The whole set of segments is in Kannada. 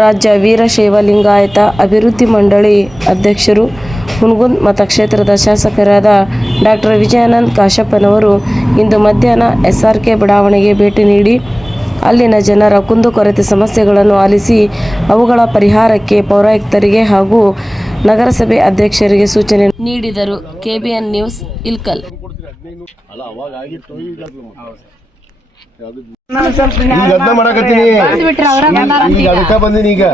ರಾಜ್ಯ ವೀರಶೈವ ಲಿಂಗಾಯತ ಅಭಿವೃದ್ಧಿ ಮಂಡಳಿ ಅಧ್ಯಕ್ಷರು ಹುನಗುಂದ ಮತಕ್ಷೇತ್ರದ ಶಾಸಕರಾದ ಡಾಕ್ಟರ್ ವಿಜಯಾನಂದ ಕಾಶಪ್ಪನವರು ಇಂದು ಮಧ್ಯಾಹ್ನ SRK ಬಡಾವಣೆಗೆ ಭೇಟಿ ನೀಡಿ ಅಲ್ಲಿನ ಜನರ ಕುಂದುಕೊರತೆ ಸಮಸ್ಯೆಗಳನ್ನು ಆಲಿಸಿ ಅವುಗಳ ಪರಿಹಾರಕ್ಕೆ ಪೌರಾಯುಕ್ತರಿಗೆ ಹಾಗೂ ನಗರಸಭೆ ಅಧ್ಯಕ್ಷರಿಗೆ ಸೂಚನೆ ನೀಡಿದರು. KBN news Ilkal. ಈಗ ಮಾಡಕತ್ತೀನಿ ಈಗ ಅದಕ್ಕ ಬಂದಿನಿ ಈಗ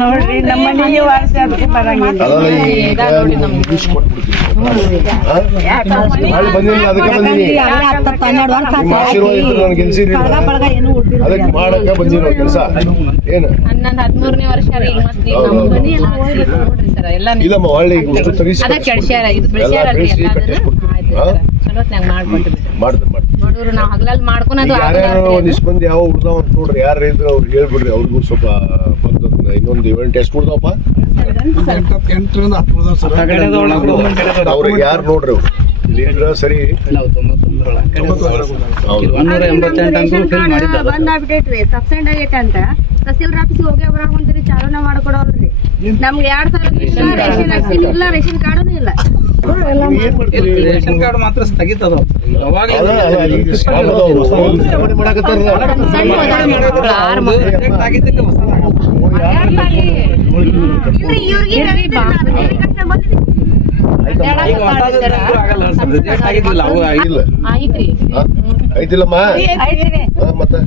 ನೋಡ್ರಿ ನಮ್ಮ ಮನೆಗೆ ವಾರಸಿ ಅದಕ್ಕೆ ಬರಂಗಿಲ್ಲ ಬಂದಿನಿ ಅದಕ್ಕೆ ಬಂದಿನಿ ನಿಮ್ಮ ಆಶೀರ್ವಾದ ಇದ್ರೆ ನಾನು ಗೆಲ್ಸಿರಿ ಅದಕ್ಕೆ ಮಾಡಕ್ಕ ಬಂದಿರೋ ಕೆಲಸ ಏನು ಇದಮ್ಮ ಒಳ್ಳೆ ತೆಗಿಸಿ ಯಾರ್ಯಾರು ಒಂದಿಷ್ಟು ಮಂದಿ ಯಾವ ಉಳ್ದಾವ ಅಂತ ನೋಡ್ರಿ, ಯಾರು ಇದ್ರೆ ಅವ್ರಿಗೆ ಹೇಳ್ಬಿಡ್ರಿ, ಅವ್ರಿಗೂ ಸ್ವಲ್ಪ ಬಂದು ಇನ್ನೊಂದು ಇವೆಂಟ್ ಎಷ್ಟು ಉಳ್ದಾವಪ್ಪ ಅವ್ರಿಗೆ ಯಾರು ನೋಡ್ರಿ ಅವ್ರು ಇಲ್ಲಿ ಇದ್ರ ಸರಿ ಸಬ್ಸೆಂಡ್ ಆಗೈತೆ ಅಂತ ತಹಸೀಲ್ದಾರ್ ಆಫೀಸ್ಗೆ ಹೋಗಿ ಬರಾಕೊಂತೀರಿ, ಚಾಲನ ಮಾಡ್ಕೊಡೋಲ್ರಿ. ನಮ್ಗೆ 2000 ರೇಷನ್ ಹಾಕ್ಸಿಲ್ಲ, ಇಲ್ಲ ರೇಷನ್ ಕಾರ್ಡೂ ಇಲ್ಲ. ರೇಷನ್ ಕಾರ್ಡ್ ಮಾತ್ರ ಸ್ಥಗಿತ ಅದಾವ. ಐತಿಲ್ಲಮ್ಮ ಮತ್ತೆ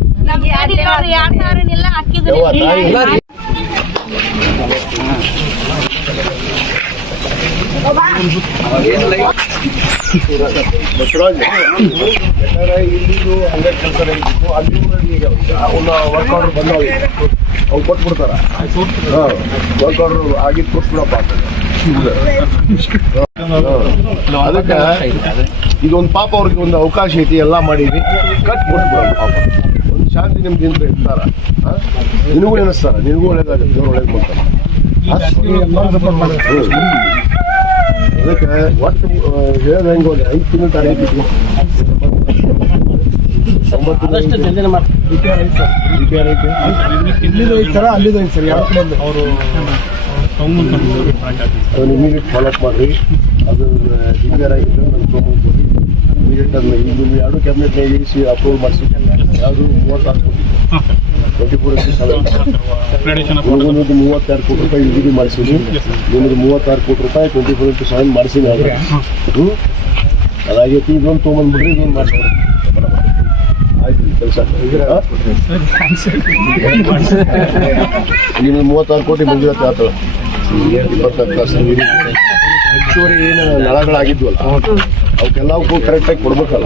ಬಸವರಾಜ್ ಇಲ್ಲಿದು ಹಂಗೆ ಕೆಲಸ ನಡೀತಿತ್ತು, ಅಲ್ಲಿ ಅವನ್ನ ವರ್ಕ್ ಆರ್ಡರ್ ಬಂದವ ಅವ್ರು ಕೊಟ್ಬಿಡ್ತಾರ. ವರ್ಕ್ ಆರ್ಡರ್ ಆಗಿದ್ದು ಕೊಟ್ಬಿಡಪ್ಪ ಅದಕ್ಕೆ ಇದೊಂದು ಪಾಪ ಅವ್ರಿಗೆ ಒಂದು ಅವಕಾಶ ಐತಿ, ಎಲ್ಲ ಮಾಡೀವಿ ಕಟ್ ಕೊಟ್ಬಿಡೋಣ ಪಾಪ. ಒಂದು ಶಾಂತಿ ನಿಮ್ದಿಂದ ಇರ್ತಾರ, ನಿನಗೂ ನೆನೆಸ್ತಾರ, ನಿನಗೂ ಒಳ್ಳೇದಾಗುತ್ತೆ, ದೇವ್ರು ಒಳ್ಳೇದು ಮಾಡ್ತಾರ. ಅದಕ್ಕೆ ಒಟ್ಟು ಹೇಳೋದು ಹೆಂಗೆ ಒಂದು 5 ತಿಂಗಳು ತಾರೀಕಿತ್ತು 9 ಅಲ್ಲಿದು ಐತೆ ಸರ್. ಯಾವ ಅವರು ಇಮಿಡಿಯೇಟ್ ಫಾಲೋಅಪ್ ಮಾಡಿರಿ. ಅದು ಡಿಕ್ಲೇರ್ ಆಗಿದ್ದು ನಾನು ತೊಗೊಂಡ್ಬೋದು ಇಮಿಡಿಯೇಟ್ ಅದನ್ನ ಈಗ ನೀವು 2 ಕ್ಯಾಬಿನೆಟ್ನಾಗ ಇರಿಸಿ ಅಪ್ರೂವ್ ಮಾಡಿಸಿ. ಯಾವುದು 36 ಕೋಟಿ 32 ಕೋಟಿ ರೂಪಾಯಿ ನಿಗದಿ ಮಾಡಿಸಿದ್ವಿ. ನಿಮ್ಮದು 36 ಕೋಟಿ ರೂಪಾಯಿ 24/7 ಮಾಡಿಸಿನಿ. ಆದರೆ ಅದಾಗೈತಿ. ಇದೊಂದು ತೊಗೊಂಡ್ಬಿಡ್ರಿ, ಇದೊಂದು ಮಾಡಿಸ್ಬಿಡ್ರಿ. ಆಯ್ತು ಕೆಲಸ. ನಿಮ್ಗೆ 36 ಕೋಟಿ ಮಂಜೂರಾತಿ ಆತಳ. 24 ತಾಸು ಹೆಚ್ಚುವರಿ ಏನು ನಳಗಳಾಗಿದ್ವಲ್ಲ ಅವಕ್ಕೆಲ್ಲವಕ್ಕೂ ಕರೆಕ್ಟಾಗಿ ಕೊಡ್ಬೇಕಲ್ಲ.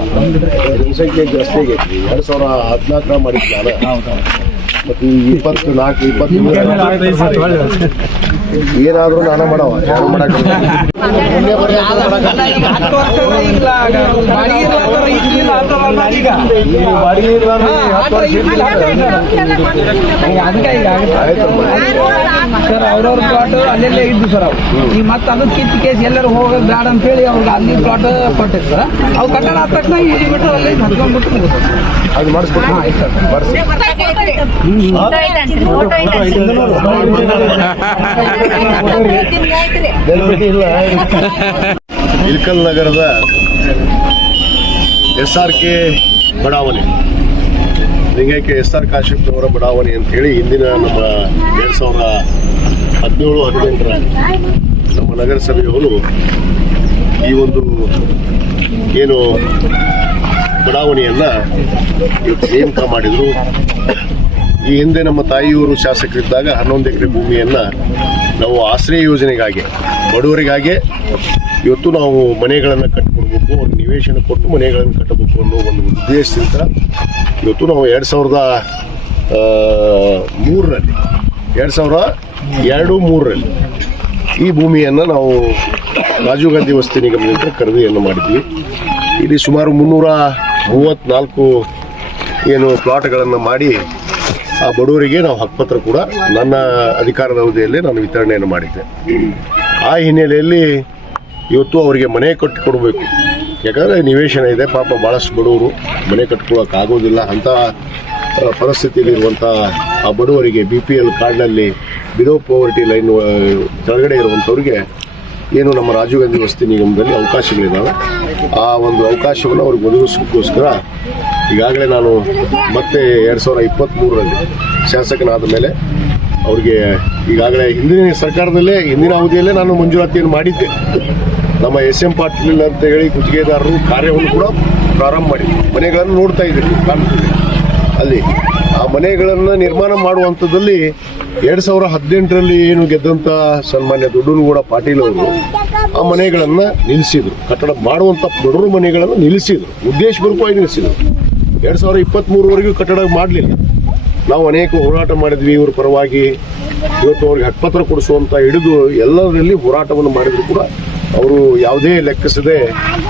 ಜನಸಂಖ್ಯೆ ಜಾಸ್ತಿ ಆಗೈತಿ. 2014 ಮಾಡಿದ್ವಿ ನಾನು. ಮತ್ತು 24 ಏನಾದರೂ ನಾನು ಮಾಡವ ಯಾರು ಮಾಡಕ್ಕೆ ಸರ್ ಅವ್ರವ್ರ ಪ್ಲಾಟ್ ಅಲ್ಲೆಲ್ಲೇ ಇದ್ದು ಸರ್. ಅವು ಈಗ ಮತ್ತೆ ಅದು ಕಿತ್ತು ಕೇಸ್ ಎಲ್ಲರೂ ಹೋಗೋದು ಬೇಡ ಅಂತ ಹೇಳಿ ಅವ್ರಿಗೆ ಅಲ್ಲಿ ಪ್ಲಾಟ್ ಕೊಟ್ಟಿತ್ತು ಸರ್. ಅವು ಕಟ್ಟಡ ಆದ ತಕ್ಷಣ ಇಲ್ಲಿ ಬಿಟ್ಟು ಅಲ್ಲಿ ಹತ್ಕೊಂಡ್ಬಿಟ್ಟು ಮುಗಿದು ಅದು ಮಾಡಿಸ್ಕೊಟ್ಟು ಇಲ್ಕಲ್ ನಗರದ SRK ಬಡಾವಣೆ, ಲಿಂಗೈಕ್ಯ SR ಕಾಶಪ್ಪನವರ ಬಡಾವಣೆ ಅಂತೇಳಿ ಹಿಂದಿನ ನಮ್ಮ 2017-18 ನಮ್ಮ ನಗರಸಭೆಯವರು ಈ ಒಂದು ಏನು ಬಡಾವಣೆಯನ್ನು ಇವತ್ತು ನೇಮಕ ಮಾಡಿದರು. ಈ ಹಿಂದೆ ನಮ್ಮ ತಾಯಿಯವರು ಶಾಸಕರಿದ್ದಾಗ 11 ಎಕರೆ ಭೂಮಿಯನ್ನು ನಾವು ಆಶ್ರಯ ಯೋಜನೆಗಾಗಿ ಬಡವರಿಗಾಗಿ ಇವತ್ತು ನಾವು ಮನೆಗಳನ್ನು ಕಟ್ಟಿಕೊಡ್ಬೇಕು, ಒಂದು ನಿವೇಶನ ಕೊಟ್ಟು ಮನೆಗಳನ್ನು ಕಟ್ಟಬೇಕು ಅನ್ನೋ ಒಂದು ಉದ್ದೇಶದಿಂದ ಇವತ್ತು ನಾವು 2002-3ರಲ್ಲಿ ಈ ಭೂಮಿಯನ್ನು ನಾವು ರಾಜೀವ್ ಗಾಂಧಿ ವಸತಿ ನಿಗಮದಿಂದ ಖರೀದಿಯನ್ನು ಮಾಡಿದ್ವಿ. ಇಲ್ಲಿ ಸುಮಾರು 334 ಏನು ಪ್ಲಾಟ್ಗಳನ್ನು ಮಾಡಿ ಆ ಬಡವರಿಗೆ ನಾವು ಹಕ್ಕುಪತ್ರ ಕೂಡ ನನ್ನ ಅಧಿಕಾರದ ಅವಧಿಯಲ್ಲಿ ನಾನು ವಿತರಣೆಯನ್ನು ಮಾಡಿದ್ದೆ. ಆ ಹಿನ್ನೆಲೆಯಲ್ಲಿ ಇವತ್ತು ಅವರಿಗೆ ಮನೆ ಕಟ್ಟಿಕೊಡ್ಬೇಕು. ಯಾಕಂದರೆ ನಿವೇಶನ ಇದೆ, ಪಾಪ ಭಾಳಷ್ಟು ಬಡವರು ಮನೆ ಕಟ್ಕೊಳ್ಳೋಕ್ಕಾಗೋದಿಲ್ಲ. ಅಂಥ ಪರಿಸ್ಥಿತಿಯಲ್ಲಿರುವಂಥ ಆ ಬಡವರಿಗೆ BPL ಕಾರ್ಡ್ನಲ್ಲಿ ಬಿಲೋ ಪೋವರ್ಟಿ ಲೈನ್ ಕೆಳಗಡೆ ಇರುವಂಥವ್ರಿಗೆ ಏನು ನಮ್ಮ ರಾಜೀವ್ ಗಾಂಧಿ ವಸತಿ ನಿಗಮದಲ್ಲಿ ಅವಕಾಶಗಳಿದ್ದಾವೆ. ಆ ಒಂದು ಅವಕಾಶವನ್ನು ಅವ್ರಿಗೆ ಒದಗಿಸೋಕ್ಕೋಸ್ಕರ ಈಗಾಗಲೇ ನಾನು ಮತ್ತೆ 2023ರಲ್ಲಿ ಶಾಸಕನಾದ ಮೇಲೆ ಅವ್ರಿಗೆ ಈಗಾಗಲೇ ಹಿಂದಿನ ಸರ್ಕಾರದಲ್ಲೇ ಹಿಂದಿನ ಅವಧಿಯಲ್ಲೇ ನಾನು ಮಂಜೂರಾತಿಯನ್ನು ಮಾಡಿದ್ದೆ. ನಮ್ಮ SM ಪಾಟೀಲ್ ಅಂತ ಹೇಳಿ ಗುತ್ತಿಗೆದಾರರು ಕಾರ್ಯವನ್ನು ಕೂಡ ಪ್ರಾರಂಭ ಮಾಡಿದ್ವಿ. ಮನೆಗಳನ್ನು ನೋಡ್ತಾ ಇದ್ದೀರಿ ಕಾಣ್ತಿದೆ. ಅಲ್ಲಿ ಆ ಮನೆಗಳನ್ನು ನಿರ್ಮಾಣ ಮಾಡುವಂಥದ್ದಲ್ಲಿ 2018ರಲ್ಲಿ ಏನು ಗೆದ್ದಂಥ ಸನ್ಮಾನ್ಯ ದೊಡ್ಡನಗೌಡ ಪಾಟೀಲ್ ಅವರು ಆ ಮನೆಗಳನ್ನು ನಿಲ್ಲಿಸಿದ್ರು. ಕಟ್ಟಡ ಮಾಡುವಂಥ ಬಡವರು ಮನೆಗಳನ್ನು ನಿಲ್ಲಿಸಿದ್ರು, ಉದ್ದೇಶಪೂರ್ವಕವಾಗಿ ನಿಲ್ಲಿಸಿದ್ರು. 2023ವರೆಗೂ ಕಟ್ಟಡ ಮಾಡಲಿಲ್ಲ. ನಾವು ಅನೇಕ ಹೋರಾಟ ಮಾಡಿದ್ವಿ ಇವ್ರ ಪರವಾಗಿ. ಇವತ್ತು ಅವ್ರಿಗೆ ಹಕ್ಕುಪತ್ರ ಕೊಡಿಸುವಂಥ ಹಿಡಿದು ಎಲ್ಲದರಲ್ಲಿ ಹೋರಾಟವನ್ನು ಮಾಡಿದ್ರು ಕೂಡ ಅವರು ಯಾವುದೇ ಲೆಕ್ಕಿಸದೆ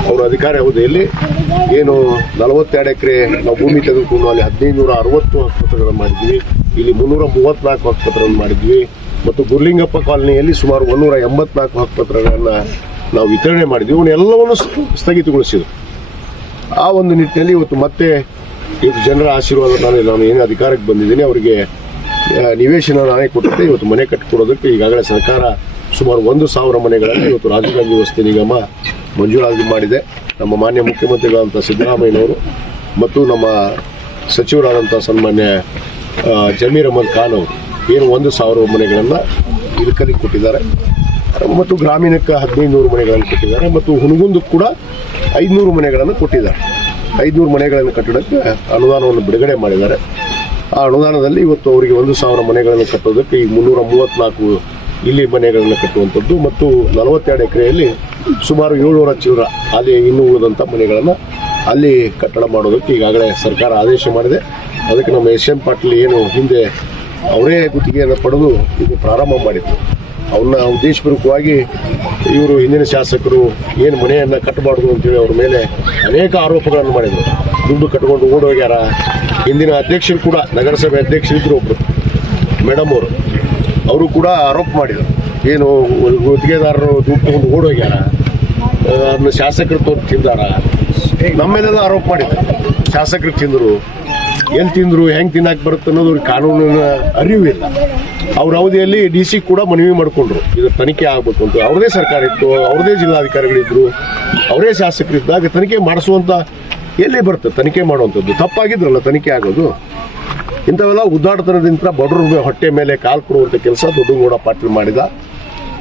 ಅವರ ಅಧಿಕಾರ ಅವಧಿಯಲ್ಲಿ ಏನು 42 ಎಕರೆ ನಾವು ಭೂಮಿ ತೆಗೆದುಕೊಂಡು ಅಲ್ಲಿ 1560 ಹಕ್ಕುಪತ್ರಗಳನ್ನು ಮಾಡಿದ್ವಿ. ಇಲ್ಲಿ 334 ಹಕ್ಕುಪತ್ರಗಳನ್ನು ಮಾಡಿದ್ವಿ. ಮತ್ತು ಗುರ್ಲಿಂಗಪ್ಪ ಕಾಲನಿಯಲ್ಲಿ ಸುಮಾರು 184 ಹಕ್ಕುಪತ್ರಗಳನ್ನು ನಾವು ವಿತರಣೆ ಮಾಡಿದ್ವಿ. ಇವನ್ನೆಲ್ಲವನ್ನು ಸ್ಥಗಿತಗೊಳಿಸಿದ್ರು. ಆ ಒಂದು ನಿಟ್ಟಿನಲ್ಲಿ ಇವತ್ತು ಜನರ ಆಶೀರ್ವಾದ ನಾನು ಏನು ಅಧಿಕಾರಕ್ಕೆ ಬಂದಿದ್ದೀನಿ ಅವರಿಗೆ ನಿವೇಶನ ನಾನೇ ಕೊಟ್ಟಿದ್ದೆ. ಇವತ್ತು ಮನೆ ಕಟ್ಟಿಕೊಡೋದಕ್ಕೆ ಈಗಾಗಲೇ ಸರ್ಕಾರ ಸುಮಾರು 1,000 ಮನೆಗಳಲ್ಲಿ ಇವತ್ತು ರಾಜೀವ್ ಗಾಂಧಿ ವಸತಿ ನಿಗಮ ಮಂಜೂರಾತಿ ಮಾಡಿದೆ. ನಮ್ಮ ಮಾನ್ಯ ಮುಖ್ಯಮಂತ್ರಿಗಳಾದಂಥ ಸಿದ್ದರಾಮಯ್ಯನವರು ಮತ್ತು ನಮ್ಮ ಸಚಿವರಾದಂಥ ಸನ್ಮಾನ್ಯ ಜಮೀರ್ ಅಹಮದ್ ಖಾನ್ ಅವರು ಏನು 1,000 ಮನೆಗಳನ್ನು ಇದಕ್ಕಲ್ಲಿ ಕೊಟ್ಟಿದ್ದಾರೆ. ಮತ್ತು ಗ್ರಾಮೀಣಕ್ಕೆ 1500 ಮನೆಗಳನ್ನು ಕೊಟ್ಟಿದ್ದಾರೆ. ಮತ್ತು ಹುನಗುಂದಕ್ಕೆ ಕೂಡ 500 ಮನೆಗಳನ್ನು ಕೊಟ್ಟಿದ್ದಾರೆ. 500 ಮನೆಗಳನ್ನು ಕಟ್ಟಡಕ್ಕೆ ಅನುದಾನವನ್ನು ಬಿಡುಗಡೆ ಮಾಡಿದ್ದಾರೆ. ಆ ಅನುದಾನದಲ್ಲಿ ಇವತ್ತು ಅವರಿಗೆ 1,000 ಮನೆಗಳನ್ನು ಕಟ್ಟೋದಕ್ಕೆ ಈ 334 ಇಲ್ಲಿ ಮನೆಗಳನ್ನು ಕಟ್ಟುವಂಥದ್ದು ಮತ್ತು 42 ಎಕರೆಯಲ್ಲಿ ಸುಮಾರು 700 ಚಿಲ್ಲರ ಅಲ್ಲಿ ಇನ್ನೂ ಉಳಿದಂಥ ಮನೆಗಳನ್ನು ಅಲ್ಲಿ ಕಟ್ಟಡ ಮಾಡೋದಕ್ಕೆ ಈಗಾಗಲೇ ಸರ್ಕಾರ ಆದೇಶ ಮಾಡಿದೆ. ಅದಕ್ಕೆ ನಮ್ಮ SM ಪಾಟೀಲ್ ಏನು ಹಿಂದೆ ಅವರೇ ಗುತ್ತಿಗೆಯನ್ನು ಪಡೆದು ಇದು ಪ್ರಾರಂಭ ಮಾಡಿದ್ರು. ಅವನ್ನ ಉದ್ದೇಶಪೂರ್ವಕವಾಗಿ ಇವರು ಹಿಂದಿನ ಶಾಸಕರು ಏನು ಮನೆಯನ್ನು ಕಟ್ಟಬಾರ್ದು ಅಂತೇಳಿ ಅವ್ರ ಮೇಲೆ ಅನೇಕ ಆರೋಪಗಳನ್ನು ಮಾಡಿದರು. ದುಡ್ಡು ಕಟ್ಕೊಂಡು ಓಡೋಗ್ಯಾರ. ಹಿಂದಿನ ಅಧ್ಯಕ್ಷರು ಕೂಡ ನಗರಸಭೆ ಅಧ್ಯಕ್ಷರಿದ್ದರು ಒಬ್ಬರು ಮೇಡಮ್ ಅವರು ಕೂಡ ಆರೋಪ ಮಾಡಿದರು. ಏನು ಗುತ್ತಿಗೆದಾರರು ದುಡ್ಡು ತಗೊಂಡು ಓಡೋಗ್ಯಾರ, ಅದನ್ನ ಶಾಸಕರು ತಿಂದಾರ, ನಮ್ಮ ಮೇಲೆಲ್ಲ ಆರೋಪ ಮಾಡಿದ್ರು. ಶಾಸಕರು ತಿಂದರು, ಎಲ್ಲಿ ತಿಂದರು, ಹೆಂಗೆ ತಿನ್ನಕ್ಕೆ ಬರುತ್ತೆ ಅನ್ನೋದು ಅವ್ರಿಗೆ ಕಾನೂನಿನ ಅರಿವಿಲ್ಲ. ಅವ್ರ ಅವಧಿಯಲ್ಲಿ DC ಕೂಡ ಮನವಿ ಮಾಡಿಕೊಂಡ್ರು ಇದು ತನಿಖೆ ಆಗಬೇಕು ಅಂತ. ಅವ್ರದೇ ಸರ್ಕಾರ ಇತ್ತು, ಅವ್ರದೇ ಜಿಲ್ಲಾಧಿಕಾರಿಗಳಿದ್ರು, ಅವರೇ ಶಾಸಕರಿದ್ದಾಗ ತನಿಖೆ ಮಾಡಿಸುವಂಥ ಎಲ್ಲಿ ಬರುತ್ತೆ ತನಿಖೆ ಮಾಡುವಂಥದ್ದು? ತಪ್ಪಾಗಿದ್ರಲ್ಲ ತನಿಖೆ ಆಗೋದು. ಇಂಥವೆಲ್ಲ ಉದ್ದಾಟತನದಿಂದ ಬಡವ್ರ ಹೊಟ್ಟೆ ಮೇಲೆ ಕಾಲು ಕೊಡುವಂಥ ಕೆಲಸ ದೊಡ್ಡನಗೌಡ ಪಾಟೀಲ್ ಮಾಡಿದ.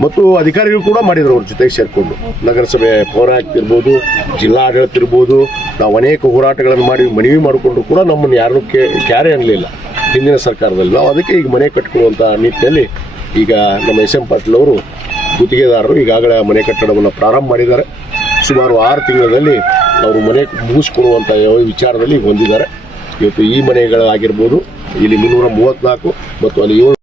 ಮತ್ತು ಅಧಿಕಾರಿಗಳು ಕೂಡ ಮಾಡಿದ್ರು ಅವ್ರ ಜೊತೆಗೆ ಸೇರಿಕೊಂಡು. ನಗರಸಭೆ ಪೌರ ಆಗ್ತಿರ್ಬೋದು, ಜಿಲ್ಲಾ ಆಡಳಿತ ಇರ್ಬೋದು, ನಾವು ಅನೇಕ ಹೋರಾಟಗಳನ್ನು ಮಾಡಿ ಮನವಿ ಮಾಡಿಕೊಂಡ್ರು ಕೂಡ ನಮ್ಮನ್ನು ಯಾರೂ ಕ್ಯಾರೆ ಅನ್ನಲಿಲ್ಲ ಹಿಂದಿನ ಸರ್ಕಾರದಲ್ಲಿ. ನಾವು ಅದಕ್ಕೆ ಈಗ ಮನೆ ಕಟ್ಟಿಕೊಳ್ಳುವಂಥ ನಿಟ್ಟಿನಲ್ಲಿ ಈಗ ನಮ್ಮ SM ಪಾಟೀಲ್ ಅವರು ಗುತ್ತಿಗೆದಾರರು ಈಗಾಗಲೇ ಮನೆ ಕಟ್ಟಡವನ್ನು ಪ್ರಾರಂಭ ಮಾಡಿದ್ದಾರೆ. ಸುಮಾರು 6 ತಿಂಗಳಲ್ಲಿ ಅವರು ಮನೆ ಮುಗಿಸ್ಕೊಡುವಂಥ ವಿಚಾರದಲ್ಲಿ ಹೊಂದಿದ್ದಾರೆ. ಇವತ್ತು ಈ ಮನೆಗಳಾಗಿರ್ಬೋದು, ಇಲ್ಲಿ 334 ಮತ್ತು ಅಲ್ಲಿ 7